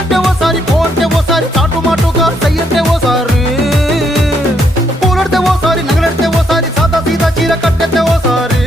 అంటే ఓసారి పో అంటే ఓసారి చాటు మాటుగా సై అంటే ఓసారి పూలడితే ఓసారి నగలడితే ఓసారి సాదా సీదా చీర కట్టెత్తే ఓసారి